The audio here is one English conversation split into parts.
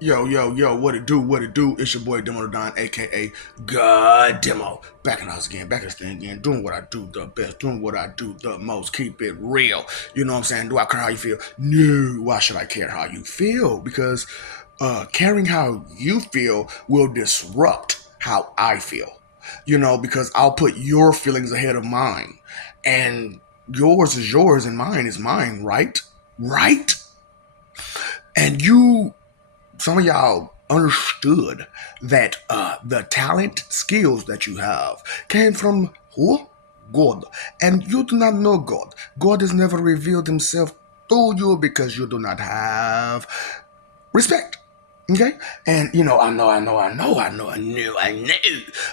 Yo, what it do? It's your boy Demo Don, aka God Demo. Back in the house again, back in this thing again, doing what I do the best, doing what I do the most, keep it real. You know what I'm saying? Do I care how you feel? No, why should I care how you feel? Because caring how you feel will disrupt how I feel. Because I'll put your feelings ahead of mine. And yours is yours and mine is mine, right? Right? And some of y'all understood that the talent skills that you have came from who? God. And you do not know God. God has never revealed himself to you because you do not have respect. Okay? And I know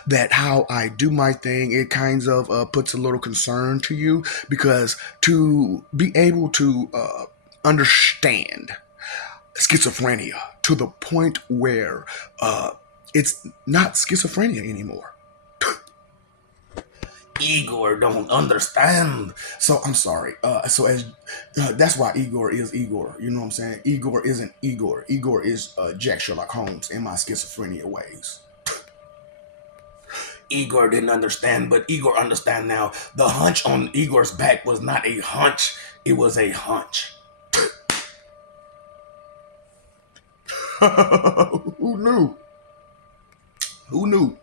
that how I do my thing, it kind of puts a little concern to you because to be able to understand schizophrenia to the point where it's not schizophrenia anymore. Igor don't understand. So I'm sorry. So as that's why Igor is Igor. You know what I'm saying? Igor isn't Igor. Igor is Jack Sherlock Holmes in my schizophrenia ways. Igor didn't understand, but Igor understand now. The hunch on Igor's back was not a hunch. It was a hunch. Who knew? Who knew?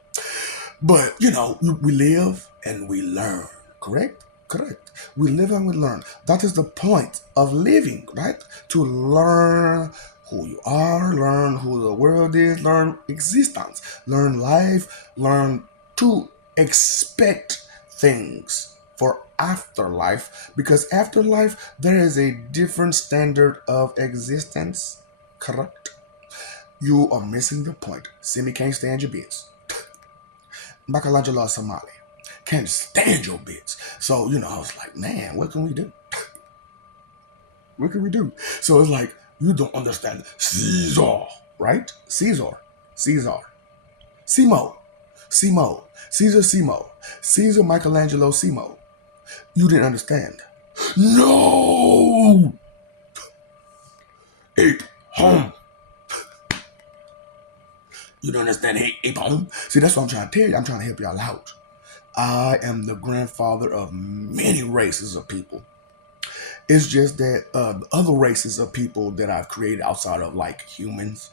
But we live and we learn. Correct? Correct. We live and we learn. That is the point of living, right? To learn who you are, learn who the world is, learn existence, learn life, learn to expect things for afterlife. Because afterlife, there is a different standard of existence. Correct? You are missing the point. Simi can't stand your biz. Michelangelo Somali. Can't stand your bits. So, I was like, man, what can we do? What can we do? So it's like, you don't understand Caesar, right? Caesar. Simo. Caesar Simo. Caesar Michelangelo Simo. You didn't understand. No! Ape home. You don't understand ape home? See, that's what I'm trying to tell you. I'm trying to help y'all out. I am the grandfather of many races of people. It's just that other races of people that I've created outside of like humans,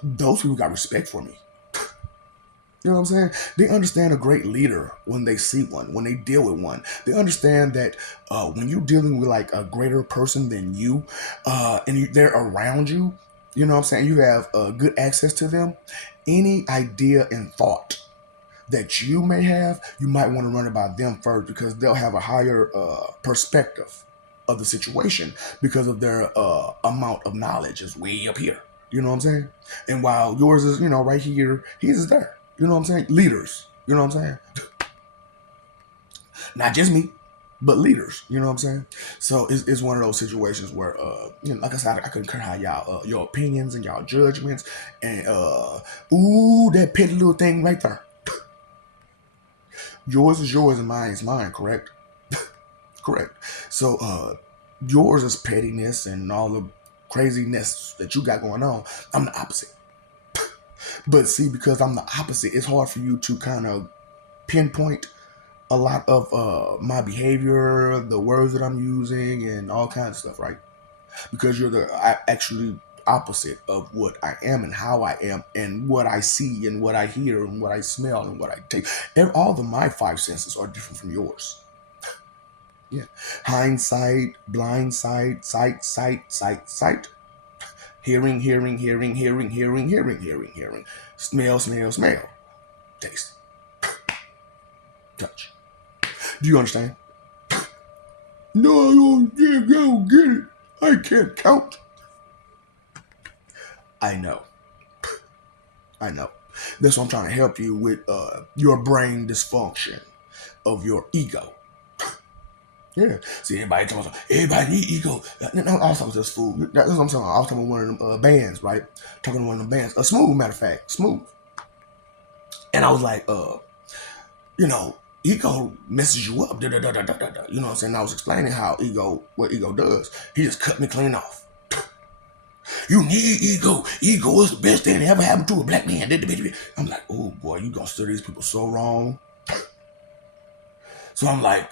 those people got respect for me. You know what I'm saying? They understand a great leader when they see one, when they deal with one. They understand that when you're dealing with like a greater person than you, they're around you, you know what I'm saying? You have good access to them. Any idea and thought that you may have, you might want to run it by them first because they'll have a higher perspective of the situation because of their amount of knowledge is way up here. You know what I'm saying? And while yours is, right here, his is there. You know what I'm saying? Leaders. You know what I'm saying? Not just me, but leaders. You know what I'm saying? So it's one of those situations where, like I said, I couldn't care how y'all, your opinions and y'all judgments and, that petty little thing right there. Yours is yours and mine is mine, correct? Correct. So yours is pettiness and all the craziness that you got going on. I'm the opposite. But see, because I'm the opposite, it's hard for you to kind of pinpoint a lot of my behavior, the words that I'm using, and all kinds of stuff, right? Because you're actually opposite of what I am and how I am and what I see and what I hear and what I smell and what I take. And all of my five senses are different from yours. Yeah. Hindsight, blind sight, sight. Hearing. Smell. Taste. Touch. Do you understand? No, I don't get it. I can't count. I know. That's what I'm trying to help you with your brain dysfunction of your ego. Yeah. See, everybody need ego. No, I was talking to this fool. That's what I'm talking about. I was talking to one of them bands, right? Talking to one of them bands. Smooth, matter of fact. Smooth. And I was like, ego messes you up. You know what I'm saying? I was explaining what ego does. He just cut me clean off. You need ego. Ego is the best thing that ever happened to a black man. I'm like, oh boy, you gonna steer these people so wrong. So I'm like,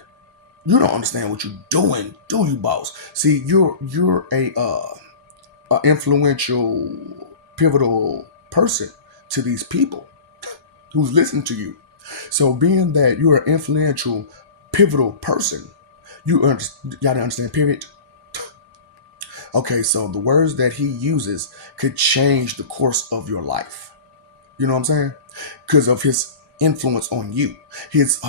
you don't understand what you're doing, do you, boss? See, you're a influential, pivotal person to these people who's listening to you. So being that you're an influential, pivotal person, y'all don't understand, period. Okay, so the words that he uses could change the course of your life. You know what I'm saying? Because of his influence on you, his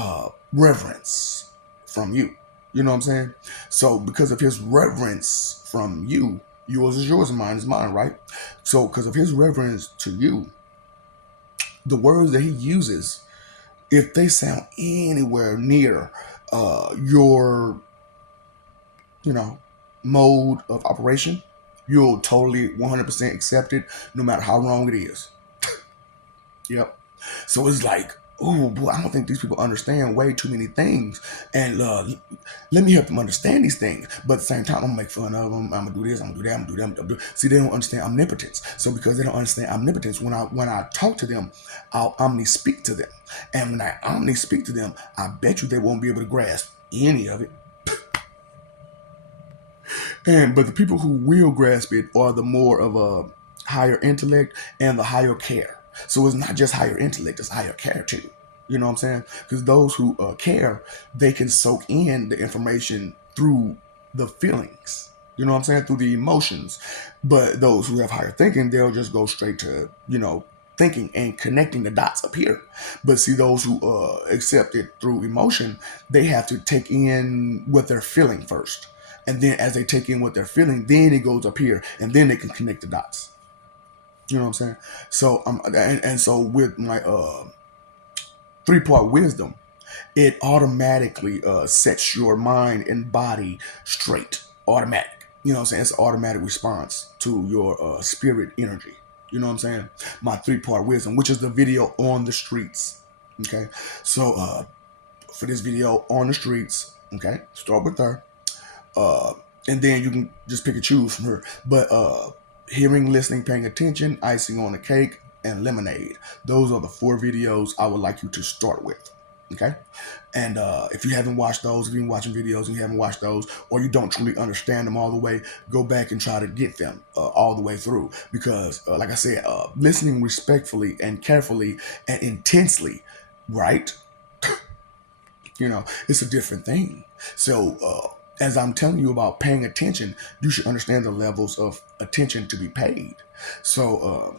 reverence from you. You know what I'm saying? So because of his reverence from you, yours is yours and mine is mine, right? So because of his reverence to you, the words that he uses, if they sound anywhere near your, you know, mode of operation, you'll totally 100% accept it, no matter how wrong it is. Yep. So it's like, oh boy, I don't think these people understand way too many things. And let me help them understand these things. But at the same time, I'm gonna make fun of them. I'm gonna do this. I'm gonna do that. I'm gonna do that. I'm gonna do that. See, they don't understand omnipotence. So because they don't understand omnipotence, when I talk to them, I'll omni speak to them. And when I omni speak to them, I bet you they won't be able to grasp any of it. But the people who will grasp it are the more of a higher intellect and the higher care. So it's not just higher intellect; it's higher care too. You know what I'm saying? Because those who care, they can soak in the information through the feelings. You know what I'm saying? Through the emotions. But those who have higher thinking, they'll just go straight to, thinking and connecting the dots up here. But see, those who accept it through emotion, they have to take in what they're feeling first. And then as they take in what they're feeling, then it goes up here, and then they can connect the dots. You know what I'm saying? So and so with my 3-part wisdom, it automatically sets your mind and body straight. Automatic. You know what I'm saying? It's an automatic response to your spirit energy. You know what I'm saying? My 3-part wisdom, which is the video on the streets. Okay. So for this video on the streets, okay, start with her. And then you can just pick and choose from her. But hearing, listening, paying attention, icing on the cake, and lemonade. Those are the 4 videos I would like you to start with. Okay? And if you haven't watched those, if you've been watching videos and you haven't watched those, or you don't truly understand them all the way, go back and try to get them all the way through. Because, like I said, listening respectfully and carefully and intensely, right? It's a different thing. So, as I'm telling you about paying attention, you should understand the levels of attention to be paid. So,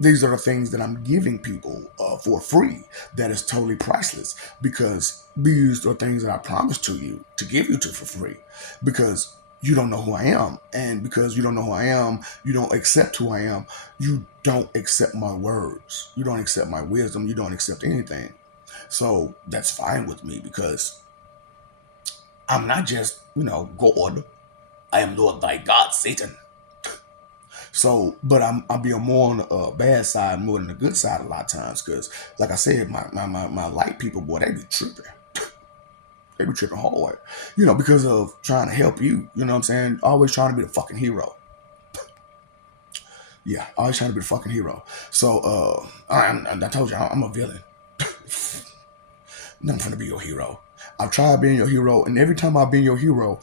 these are the things that I'm giving people for free that is totally priceless, because these are things that I promised to you to give you for free, because you don't know who I am. And because you don't know who I am, you don't accept who I am. You don't accept my words. You don't accept my wisdom. You don't accept anything. So that's fine with me, because I'm not just, God. I am Lord thy God, Satan. So, but I'll be more on the bad side more than the good side a lot of times, because, like I said, my light people, boy, they be tripping. They be tripping hard, because of trying to help you. You know what I'm saying? Always trying to be the fucking hero. Yeah, always trying to be the fucking hero. So, I told you, I'm a villain. I'm trying to be your hero. I've tried being your hero, and every time I've been your hero,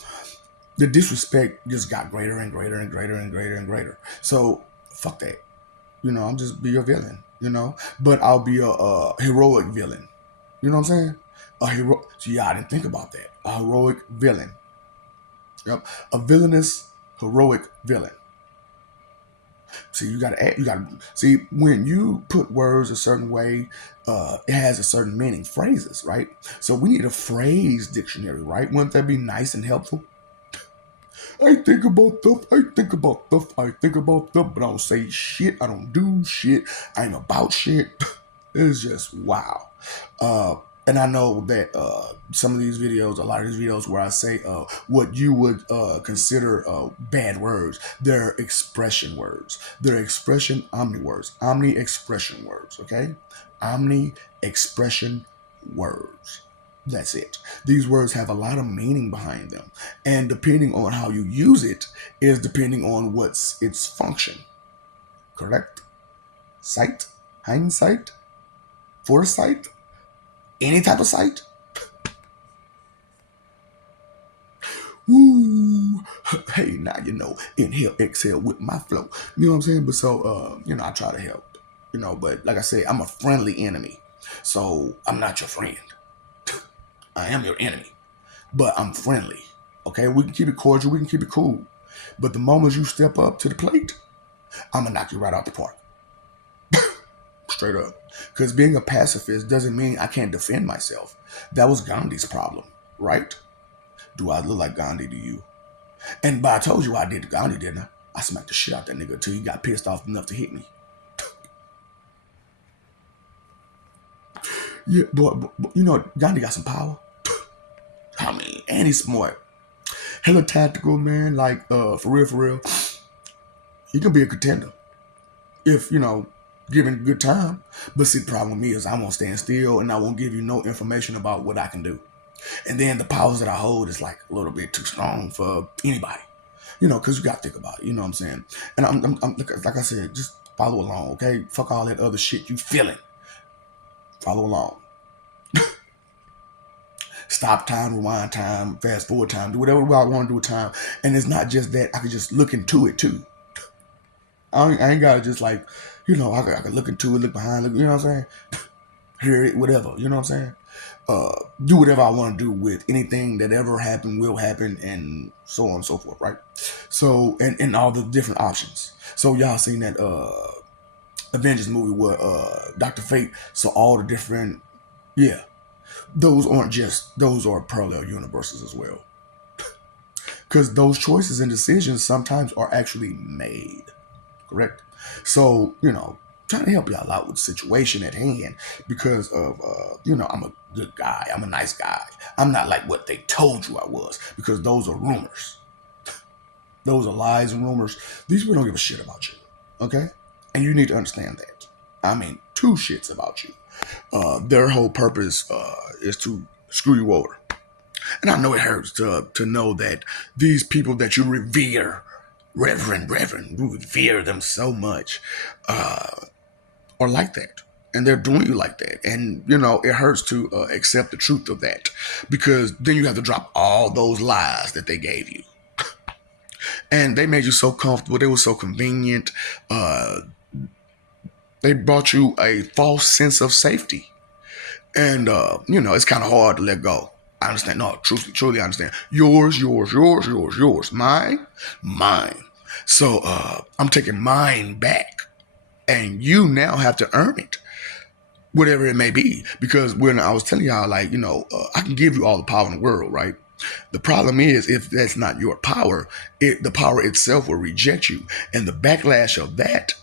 the disrespect just got greater and greater and greater and greater and greater. So fuck that. I'm just be a villain. But I'll be a heroic villain. You know what I'm saying? A hero. So yeah, I didn't think about that. A heroic villain. Yep. A villainous heroic villain. See, you gotta see, when you put words a certain way, it has a certain meaning. Phrases, right? So we need a phrase dictionary, right? Wouldn't that be nice and helpful? I think about stuff, I think about stuff, I think about stuff, but I don't say shit, I don't do shit, I ain't about shit. It's just wow. And I know that some of these videos, a lot of these videos where I say what you would consider bad words, they're expression words. They're expression omni words, omni expression words, okay? Omni expression words. That's it. These words have a lot of meaning behind them. And depending on how you use it is depending on what's its function. Correct? Sight? Hindsight? Foresight? Any type of sight? Woo! Hey, now you know, inhale, exhale with my flow. You know what I'm saying? But so, I try to help. But like I said, I'm a friendly enemy. So I'm not your friend. I am your enemy. But I'm friendly. Okay? We can keep it cordial, we can keep it cool. But the moment you step up to the plate, I'm gonna knock you right out the park. Straight up. Because being a pacifist doesn't mean I can't defend myself. That was Gandhi's problem, right? Do I look like Gandhi to you? But I told you what I did to Gandhi, didn't I? I smacked the shit out that nigga until he got pissed off enough to hit me. Yeah, boy, Gandhi got some power. I mean, and he's smart. Hella tactical, man. Like, for real. He can be a contender. If, given good time. But see, the problem with me is I won't stand still and I won't give you no information about what I can do. And then the powers that I hold is like a little bit too strong for anybody. Because you got to think about it. You know what I'm saying? And I'm like I said, just follow along, okay? Fuck all that other shit you feeling. Follow along. Stop time, rewind time, fast forward time, do whatever I want to do with time. And it's not just that. I can just look into it too. I ain't got to just like, I can look into it, look behind, you know what I'm saying? Hear it, whatever, you know what I'm saying? Do whatever I want to do with anything that ever happened, will happen, and so on and so forth, right? So, and all the different options. So y'all seen that Avengers movie where Dr. Fate saw all the different, yeah. Those are parallel universes as well. Because those choices and decisions sometimes are actually made. Correct? So, trying to help y'all out with the situation at hand because of, I'm a good guy. I'm a nice guy. I'm not like what they told you I was because those are rumors. Those are lies and rumors. These people don't give a shit about you. Okay? And you need to understand that. I mean, two shits about you. Their whole purpose is to screw you over. And I know it hurts to know that these people that you revere, Reverend, you revere them so much, are like that. And they're doing you like that. And, it hurts to accept the truth of that. Because then you have to drop all those lies that they gave you. And they made you so comfortable. They were so convenient. They brought you a false sense of safety. And, it's kind of hard to let go. I understand. No, truly understand. Yours. Mine. So I'm taking mine back. And you now have to earn it. Whatever it may be. Because when I was telling y'all, like, I can give you all the power in the world, right? The problem is, if that's not your power, the power itself will reject you. And the backlash of that,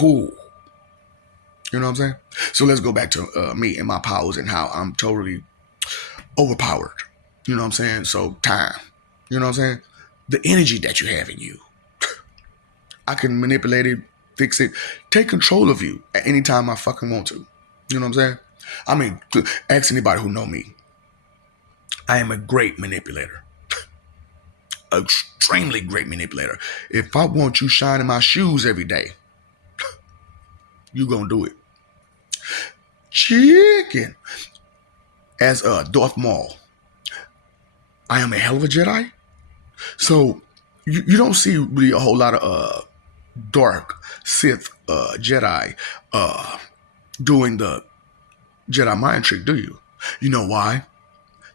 whoo. You know what I'm saying? So let's go back to me and my powers and how I'm totally overpowered. You know what I'm saying? So time. You know what I'm saying? The energy that you have in you. I can manipulate it, fix it, take control of you at any time I fucking want to. You know what I'm saying? I mean, ask anybody who know me. I am a great manipulator. Extremely great manipulator. If I want you shining my shoes every day, you gonna do it. Chicken. As Darth Maul, I am a hell of a Jedi. So you don't see really a whole lot of dark Sith Jedi doing the Jedi mind trick, do you? You know why?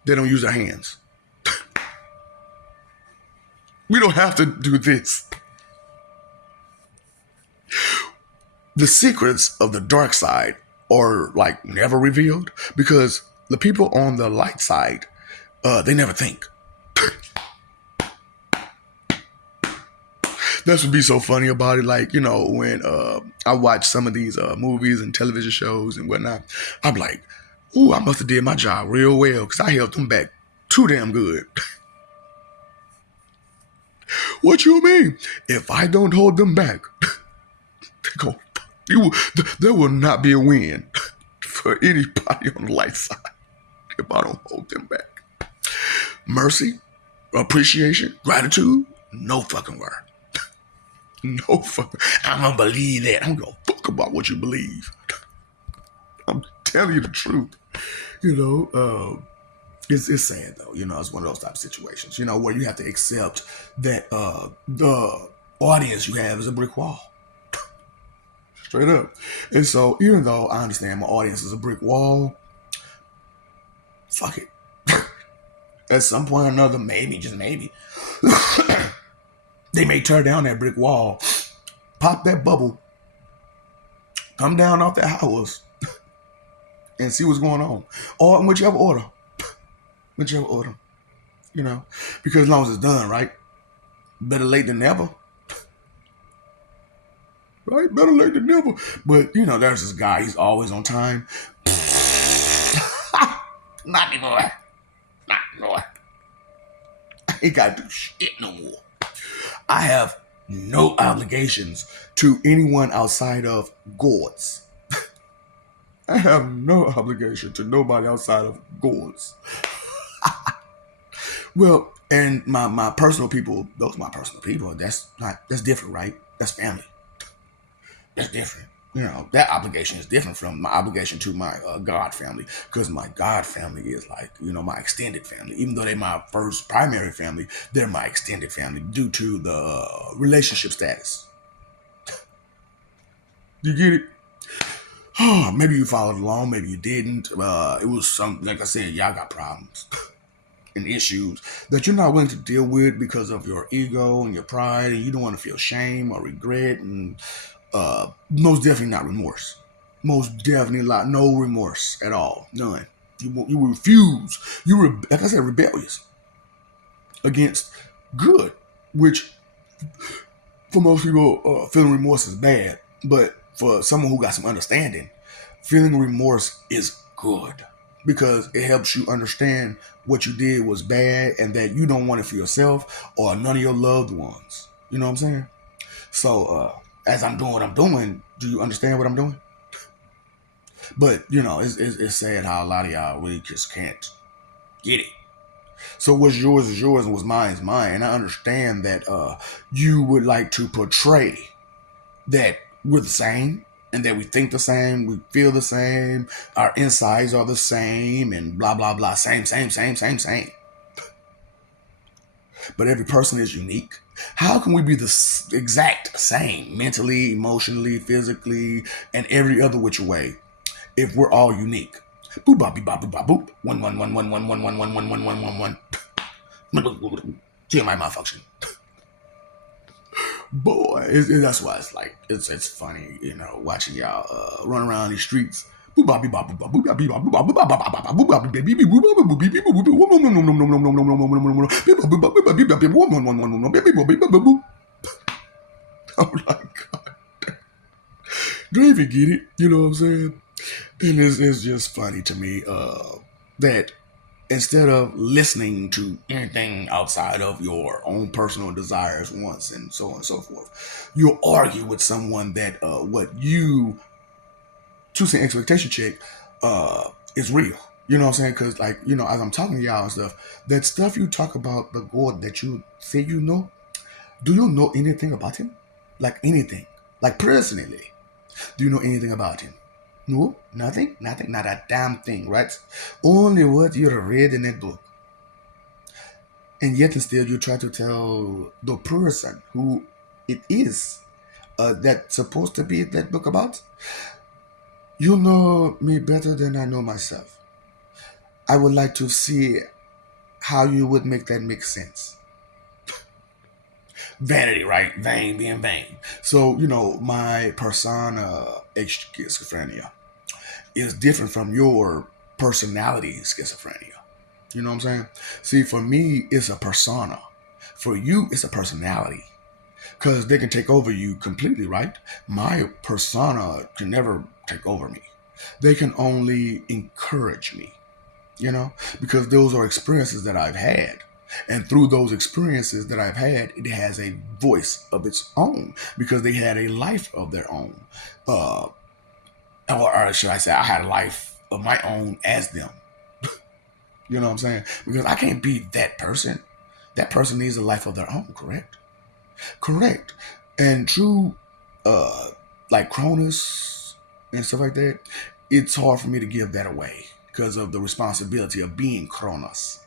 They don't use their hands. We don't have to do this. The secrets of the dark side are like never revealed because the people on the light side, they never think. That's what be so funny about it. Like, when I watch some of these movies and television shows and whatnot, I'm like, ooh, I must have did my job real well because I held them back too damn good. What you mean? If I don't hold them back, there will not be a win for anybody on the light side. if I don't hold them back. Mercy, appreciation, gratitude, no fucking word. No fucking. I'm gonna believe that. I don't give a fuck about what you believe. I'm telling you the truth. You know, it's sad though. You know, it's one of those type of situations. You know, where you have to accept that the audience you have is a brick wall. Straight up. And so, even though I understand my audience is a brick wall, fuck it. At some point or another, maybe, just maybe, they may tear down that brick wall, pop that bubble, come down off that house, and see what's going on. Or in whichever order. Whichever order. You know? Because as long as it's done, right? Better late than never. Right? Better late than never. But, you know, there's this guy, he's always on time. Not anymore. Not anymore. I ain't got to do shit no more. I have no obligations to anyone outside of gods. I have no obligation to nobody outside of gods. Well, and my personal people, those are my personal people. That's different, right? That's family. That's different. You know, that obligation is different from my obligation to my God family, because my God family is like, you know, my extended family. Even though they're my first primary family, they're my extended family due to the relationship status. You get it? Oh, maybe you followed along, maybe you didn't. It was some, like I said, y'all got problems and issues that you're not willing to deal with because of your ego and your pride, and you don't want to feel shame or regret, and most definitely not remorse. Most definitely no remorse at all. None. You refuse. Like I said, rebellious against good, which for most people, feeling remorse is bad. But for someone who got some understanding, feeling remorse is good because it helps you understand what you did was bad and that you don't want it for yourself or none of your loved ones. You know what I'm saying? So, as I'm doing what I'm doing, do you understand what I'm doing? But, you know, it's sad how a lot of y'all really just can't get it. So what's yours is yours and what's mine is mine. And I understand that you would like to portray that we're the same and that we think the same, we feel the same, our insides are the same, and blah, blah, blah. Same. But every person is unique. How can we be the exact same mentally, emotionally, physically, and every other which way if we're all unique? Boop bop beep bop boop bop boop. 1 TMI malfunction. Boy, that's why it's like it's funny, you know, watching y'all run around these streets. I'm like, God, do you even get it? You know what I'm saying? And it's just funny to me that instead of listening to anything outside of your own personal desires, wants, and so on and so forth, you'll argue with someone that what you choosing expectation check is real. You know what I'm saying? Because, like, you know, as I'm talking to y'all and stuff, that stuff you talk about, the God that you say you know, do you know anything about him? Like anything? Like personally? Do you know anything about him? No, nothing, not a damn thing, right? Only what you read in that book. And yet and still you try to tell the person who it is that's supposed to be that book about. You know me better than I know myself. I would like to see how you would make that make sense. Vanity, right? Vain being vain. So, you know, my persona schizophrenia is different from your personality schizophrenia. You know what I'm saying? See, for me, it's a persona. For you, it's a personality. Because they can take over you completely, right? My persona can never take over me. They can only encourage me, you know? Because those are experiences that I've had. And through those experiences that I've had, it has a voice of its own because they had a life of their own. Or should I say, I had a life of my own as them. You know what I'm saying? Because I can't be that person. That person needs a life of their own, correct? Correct. And true, uh, like Cronus and stuff like that, it's hard for me to give that away because of the responsibility of being Cronus.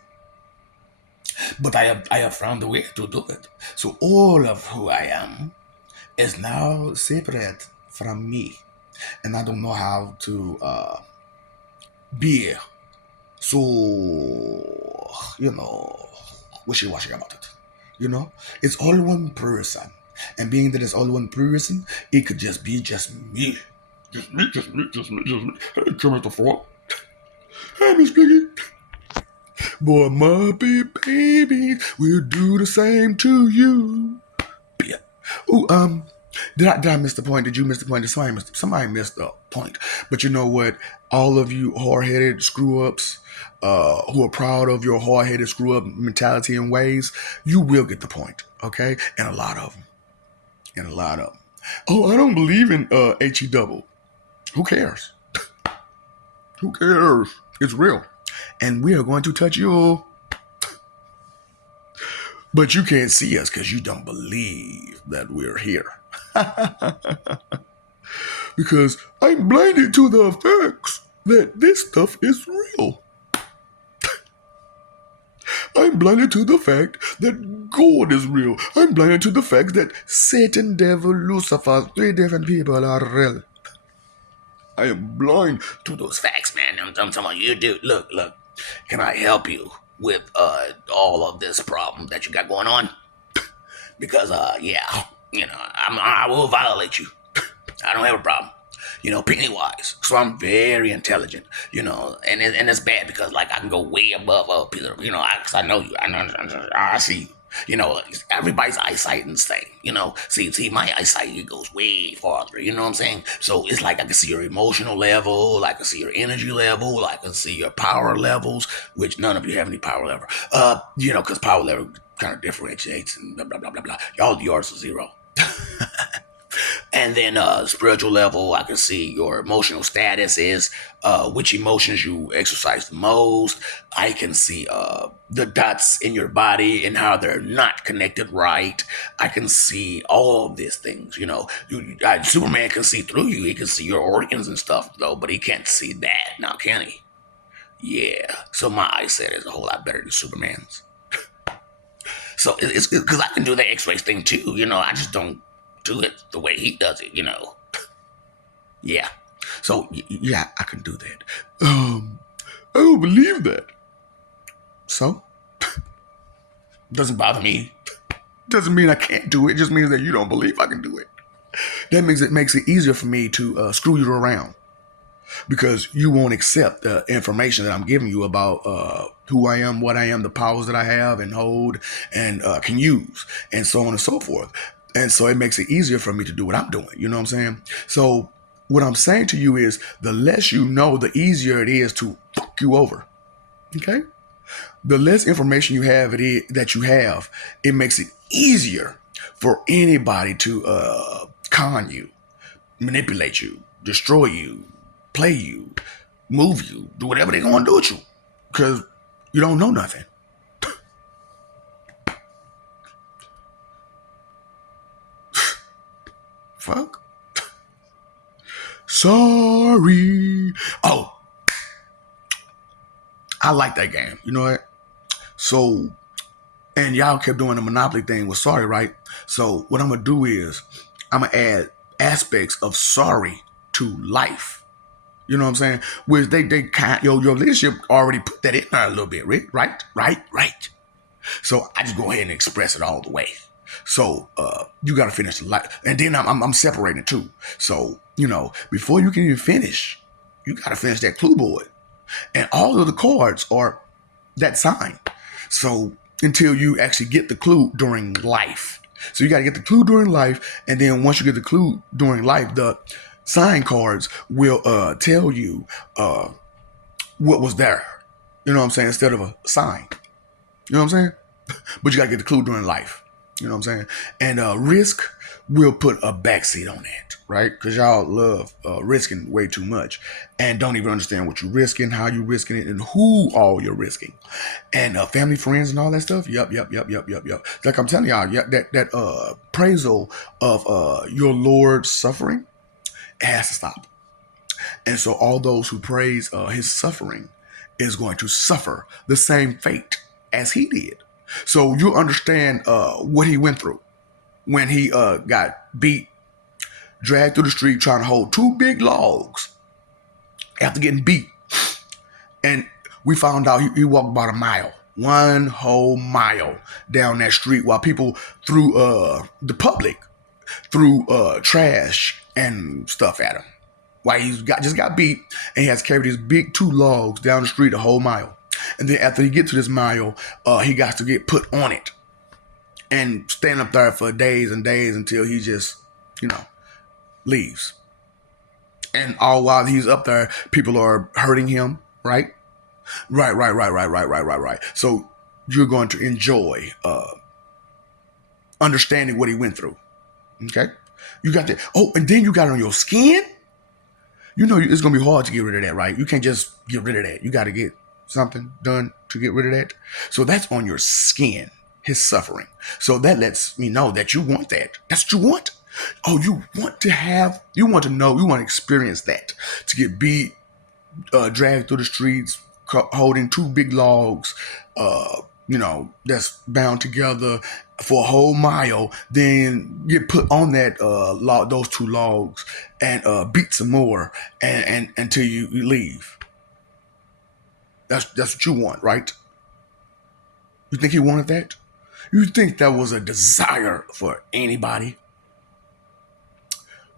But I have found a way to do it. So all of who I am is now separate from me. And I don't know how to be so, you know, wishy-washy about it. You know, it's all one person. And being that it's all one person, it could just be just me. Just me, just me, just me, just me. Hey, come at the front. Hey, Miss Piggy. Boy, Muppy baby, we'll do the same to you. Yeah. Ooh, did I miss the point? Did you miss the point? Did somebody missed the point? But you know what? All of you hard-headed screw-ups, who are proud of your hard-headed screw-up mentality and ways, you will get the point, okay? And a lot of them. And a lot of them. Oh, I don't believe in HE double. Who cares? Who cares? It's real. And we are going to touch you. But you can't see us because you don't believe that we're here. Because I'm blinded to the facts that this stuff is real. I'm blinded to the fact that God is real. I'm blinded to the fact that Satan, devil, Lucifer, three different people are real. I am blind to those facts, man. I'm talking about you, dude. Look. Can I help you with all of this problem that you got going on? Because yeah, I will violate you. I don't have a problem. Pennywise. So I'm very intelligent. And it's bad because like I can go way above other people. Cause I know you. I see you. Everybody's eyesight is the same. See, my eyesight it goes way farther. You know what I'm saying? So it's like I can see your emotional level, I can see your energy level, I can see your power levels, which none of you have any power level. Because power level kind of differentiates and blah blah blah blah blah. Y'all yours is zero. And then spiritual level, I can see your emotional status is which emotions you exercise the most. I can see the dots in your body and how they're not connected right. I can see all of these things. Superman can see through you. He can see your organs and stuff, though, but he can't see that now, can he? Yeah. So my eyesight is a whole lot better than Superman's. So it's because I can do the X-ray thing too. I just don't do it the way he does it. Yeah. So yeah, I can do that. I don't believe that. So doesn't bother me. Doesn't mean I can't do it. It just means that you don't believe I can do it. That means it makes it easier for me to screw you around because you won't accept the information that I'm giving you about who I am, what I am, the powers that I have and hold and can use, and so on and so forth. And so it makes it easier for me to do what I'm doing. You know what I'm saying? So what I'm saying to you is the less you know, the easier it is to fuck you over. Okay? The less information you have it makes it easier for anybody to con you, manipulate you, destroy you, play you, move you, do whatever they're going to do with you. Because you don't know nothing. Fuck. Sorry. Oh. I like that game. You know what? So, and y'all kept doing the Monopoly thing with sorry, right? So what I'm going to do is I'm going to add aspects of sorry to life. You know what I'm saying? Which they kind your leadership already put that in there a little bit, right? So I just go ahead and express it all the way. So you got to finish the life, and then I'm separating it too. So before you can even finish, you got to finish that clue board, and all of the cards are that sign. So until you actually get the clue during life, so you got to get the clue during life, and then once you get the clue during life, the sign cards will tell you what was there. You know what I'm saying? Instead of a sign. You know what I'm saying? But you got to get the clue during life. You know what I'm saying? And risk will put a backseat on that. right? Because y'all love risking way too much and don't even understand what you're risking, how you're risking it, and who all you're risking. And family, friends, and all that stuff. Yep. Like I'm telling y'all, yeah, that appraisal of your Lord's suffering, it has to stop. And so all those who praise his suffering is going to suffer the same fate as he did. So you understand what he went through when he got beat, dragged through the street trying to hold two big logs after getting beat. And we found out he walked about a mile, one whole mile down that street while people threw the public threw trash and stuff at him. Why just got beat and he has carried these big two logs down the street a whole mile. And then after he gets to this mile, he got to get put on it and stand up there for days and days until he just, leaves. And all while he's up there, people are hurting him, right? Right. So you're going to enjoy understanding what he went through. Okay? You got that. Oh, and then you got it on your skin? You know it's going to be hard to get rid of that, right? You can't just get rid of that. You got to get something done to get rid of that. So that's on your skin, his suffering. So that lets me know that you want that. That's what you want. Oh, you want to know, you want to experience that. To get beat, dragged through the streets, holding two big logs, that's bound together for a whole mile, then get put on that those two logs and beat some more and until you leave. That's what you want, right? You think he wanted that? You think that was a desire for anybody?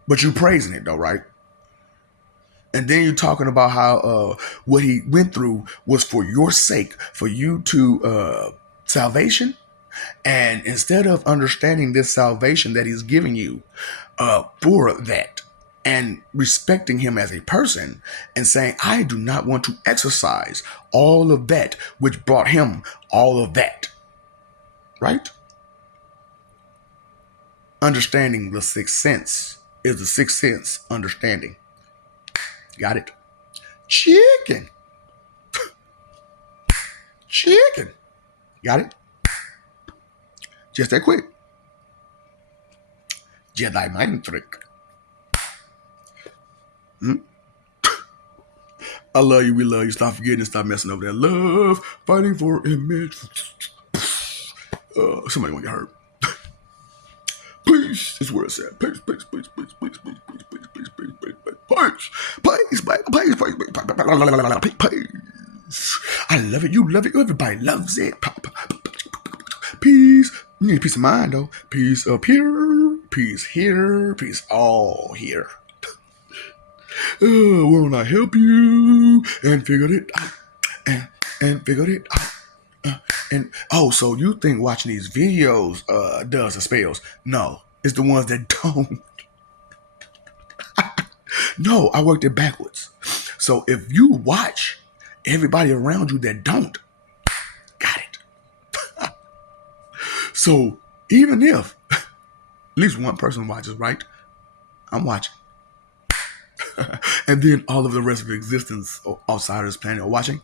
But you praising it though, right? And then you're talking about how what he went through was for your sake, for you to salvation. And instead of understanding this salvation that he's giving you for that and respecting him as a person and saying, I do not want to exercise all of that which brought him all of that. Right? Understanding the sixth sense is the sixth sense understanding. Got it? Chicken. Got it? Just that quick. Jedi mind trick. I love you. We love you. Stop forgetting and stop messing up that love. Fighting for image. Somebody want to get hurt. Peace is where it's at. Peace. I love it. You love it. Everybody loves it. Peace. You need peace of mind, though. Peace up here. Peace here. Peace all here. Won't I help you? And figured it out. And figured it out. So you think watching these videos does the spells? No, it's the ones that don't. No, I worked it backwards. So if you watch everybody around you that don't, got it. So even if at least one person watches, right? I'm watching. And then all of the rest of existence outside of this planet are watching.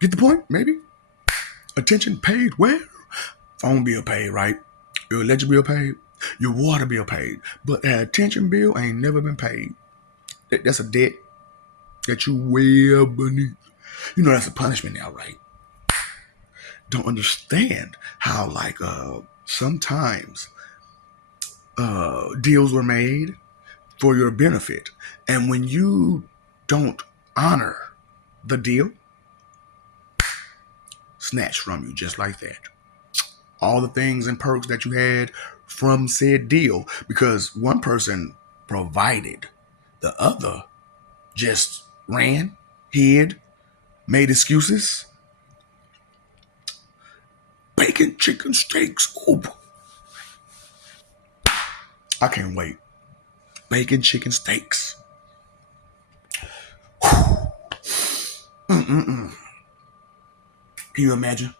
Get the point? Maybe? Attention paid where? Phone bill paid, right? Your electric bill paid. Your water bill paid. But that attention bill ain't never been paid. That's a debt that you well beneath. You know that's a punishment now, right? Don't understand how sometimes deals were made for your benefit. And when you don't honor the deal, snatched from you just like that. All the things and perks that you had from said deal because one person provided, the other just ran, hid, made excuses. Bacon, chicken, steaks. Ooh. I can't wait. Bacon, chicken, steaks. Can you imagine?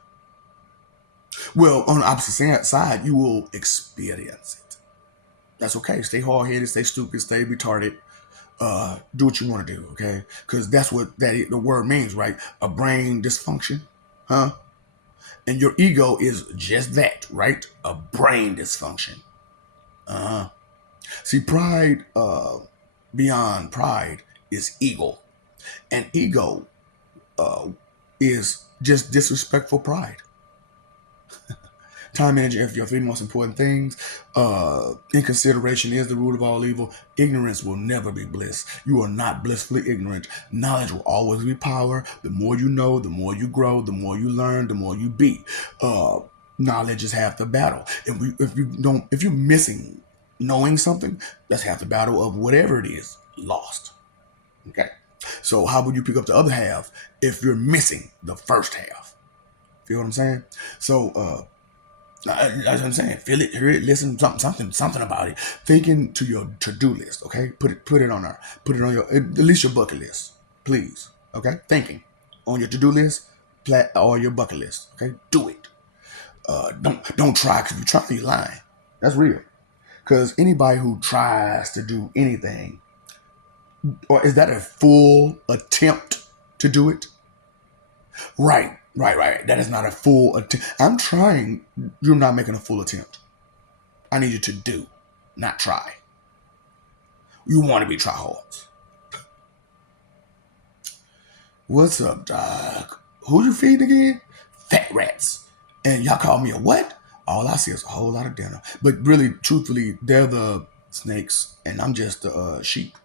Well, on the opposite side, you will experience it. That's okay. Stay hard headed, stay stupid, stay retarded. Do what you want to do, okay? Because that's what the word means, right? A brain dysfunction, huh? And your ego is just that, right? A brain dysfunction. Uh-huh. See, pride, beyond pride, is ego. And ego uh, is just disrespectful pride. Time, energy, effort, your three most important things. Inconsideration is the root of all evil. Ignorance will never be bliss. You are not blissfully ignorant. Knowledge will always be power. The more you know, the more you grow, the more you learn, the more you be. Uh, Knowledge is half the battle. If you're missing knowing something, that's half the battle of whatever it is lost. Okay. So how would you pick up the other half if you're missing the first half? Feel what I'm saying? So that's what I'm saying. Feel it, hear it, listen, something about it. Thinking to your to-do list, okay? Put it on there. Put it on your at least your bucket list, please. Okay? Thinking on your to-do list, or your bucket list. Okay? Do it. Don't try, because if you try, you're lying. That's real. Because anybody who tries to do anything, or is that a full attempt to do it? Right. That is not a full attempt. I'm trying. You're not making a full attempt. I need you to do, not try. You want to be tryhards. What's up, dog? Who you feed again? Fat rats. And y'all call me a what? All I see is a whole lot of dinner. But really, truthfully, they're the snakes, and I'm just the sheep.